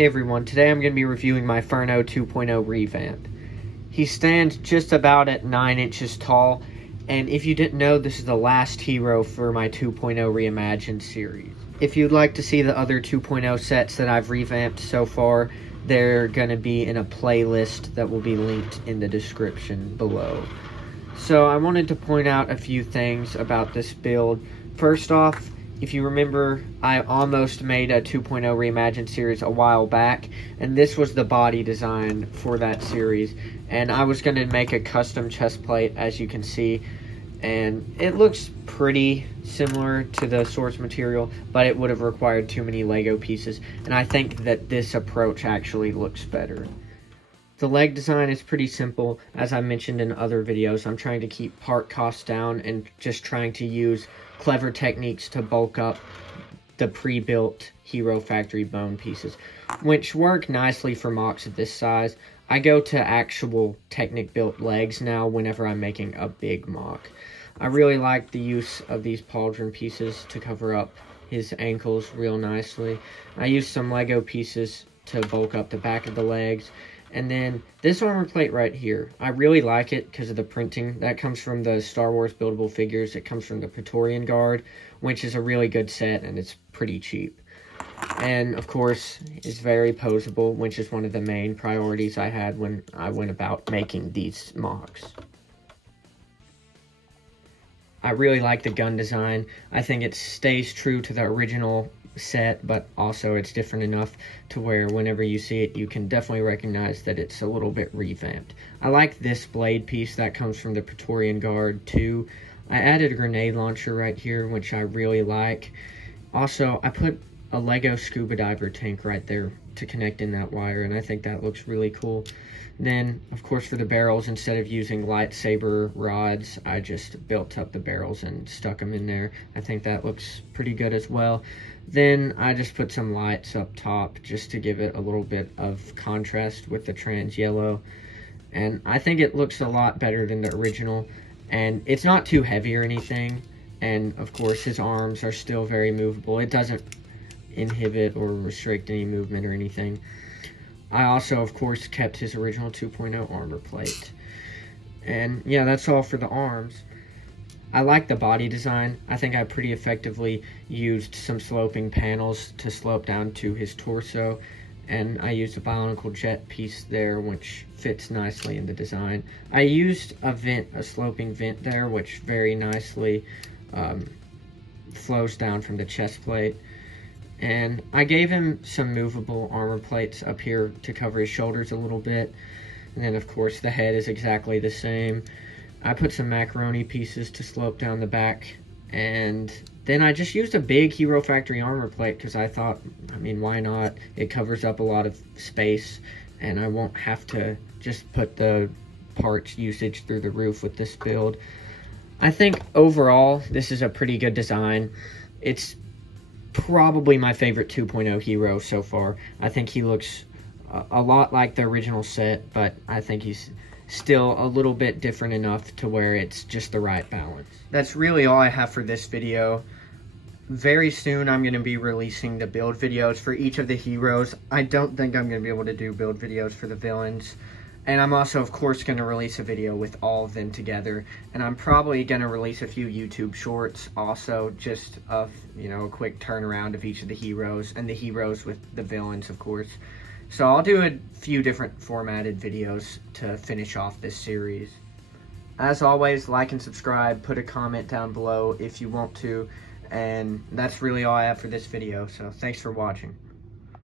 Hey everyone, today I'm going to be reviewing my Furno 2.0 revamp. He stands just about at 9 inches tall, and if you didn't know, this is the last hero for my 2.0 Reimagined series. If you'd like to see the other 2.0 sets that I've revamped so far, they're going to be in a playlist that will be linked in the description below. So I wanted to point out a few things about this build. First off, if you remember, I almost made a 2.0 Reimagined series a while back, and this was the body design for that series. And I was going to make a custom chest plate, as you can see, and it looks pretty similar to the source material, but it would have required too many Lego pieces, and I think that this approach actually looks better. The leg design is pretty simple. As I mentioned in other videos, I'm trying to keep part costs down and just trying to use clever techniques to bulk up the pre-built Hero Factory bone pieces, which work nicely for MOCs of this size. I go to actual Technic-built legs now whenever I'm making a big MOC. I really like the use of these pauldron pieces to cover up his ankles real nicely. I used some Lego pieces to bulk up the back of the legs. And then this armor plate right here, I really like it because of the printing. That comes from the Star Wars buildable figures. It comes from the Praetorian Guard, which is a really good set, and it's pretty cheap. And, of course, it's very posable, which is one of the main priorities I had when I went about making these MOCs. I really like the gun design. I think it stays true to the original set, but also it's different enough to where whenever you see it, you can definitely recognize that it's a little bit revamped. I like this blade piece that comes from the Praetorian Guard too. I added a grenade launcher right here, which I really like. Also, I put a Lego scuba diver tank right there to connect in that wire, and I think that looks really cool. Then, of course, for the barrels, instead of using lightsaber rods, I just built up the barrels and stuck them in there. I think that looks pretty good as well. Then I just put some lights up top just to give it a little bit of contrast with the trans yellow. And I think it looks a lot better than the original. And it's not too heavy or anything. And, of course, his arms are still very movable. It doesn't inhibit or restrict any movement or anything. I also, of course, kept his original 2.0 armor plate. And yeah, that's all for the arms. I like the body design. I think I pretty effectively used some sloping panels to slope down to his torso. And I used a bionicle jet piece there, which fits nicely in the design. I used a sloping vent there, which very nicely flows down from the chest plate. And I gave him some movable armor plates up here to cover his shoulders a little bit. And then, of course, the head is exactly the same. I put some macaroni pieces to slope down the back. And then I just used a big Hero Factory armor plate because I thought, why not? It covers up a lot of space, and I won't have to just put the parts usage through the roof with this build. I think overall, this is a pretty good design. It's probably my favorite 2.0 hero so far. I think he looks a lot like the original set, but I think he's still a little bit different enough to where it's just the right balance. That's really all I have for this video. Very soon I'm going to be releasing the build videos for each of the heroes. I don't think I'm going to be able to do build videos for the villains. And I'm also, of course, going to release a video with all of them together. And I'm probably going to release a few YouTube shorts also, just of, a quick turnaround of each of the heroes, and the heroes with the villains, of course. So I'll do a few different formatted videos to finish off this series. As always, like and subscribe, put a comment down below if you want to. And that's really all I have for this video, so thanks for watching.